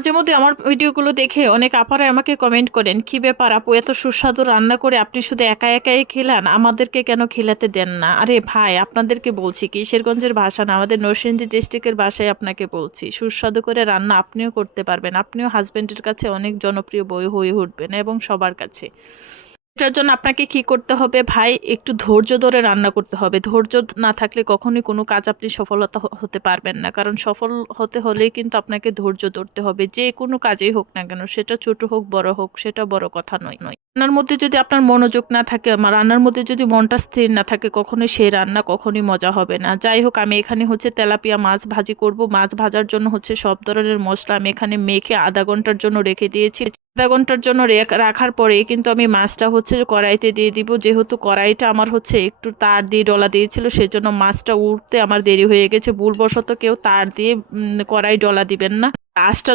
মাঝে মধ্যে আমার ভিডিওগুলো দেখে অনেক আপারা আমাকে কমেন্ট করেন, কি ব্যাপার আপু, এত সুস্বাদু রান্না করে আপনি শুধু একা একাই খেলান, আমাদেরকে কেন খেলাতে দেন না? আরে ভাই, আপনাদেরকে বলছি, কিশোরগঞ্জের ভাষা না, আমাদের নরসিংদী ডিস্ট্রিক্টের ভাষায় আপনাকে বলছি, সুস্বাদু করে রান্না আপনিও করতে পারবেন, আপনিও হাজবেন্ডের কাছে অনেক জনপ্রিয় বই হয়ে উঠবেন এবং সবার কাছে। এটার জন্য আপনাকে কি করতে হবে ভাই, একটু ধৈর্য ধরে রান্না করতে হবে। ধৈর্য না থাকলে কখনোই কোনো কাজ আপনি সফলতা হতে পারবেন না, কারণ সফল হতে হলে কিন্তু আপনাকে ধৈর্য ধরতে হবে, যে কোনো কাজেই হোক না কেন, সেটা ছোট হোক বড় হোক, সেটা বড় কথা নয়। রান্নার মধ্যে যদি আপনার মনোযোগ না থাকে, রান্নার মধ্যে যদি মনটা স্থির না থাকে, কখনোই সেই রান্না কখনোই মজা হবে না। যাই হোক, আমি এখানে হচ্ছে তেলাপিয়া মাছ ভাজি করব। মাছ ভাজার জন্য হচ্ছে সব ধরনের মশলা আমি এখানে মেখে আধা ঘন্টার জন্য রেখে দিয়েছি। আধা ঘন্টার জন্য রাখার পরে কিন্তু আমি মাছটা হচ্ছে কড়াইতে দিয়ে দিব। যেহেতু কড়াইটা আমার হচ্ছে একটু তার দিয়ে ডলা দিয়েছিল, সেজন্য মাছটা উঠতে আমার দেরি হয়ে গেছে। ভুলবশত কেউ তার দিয়ে কড়াই ডলা দিবেন না। আঁচটা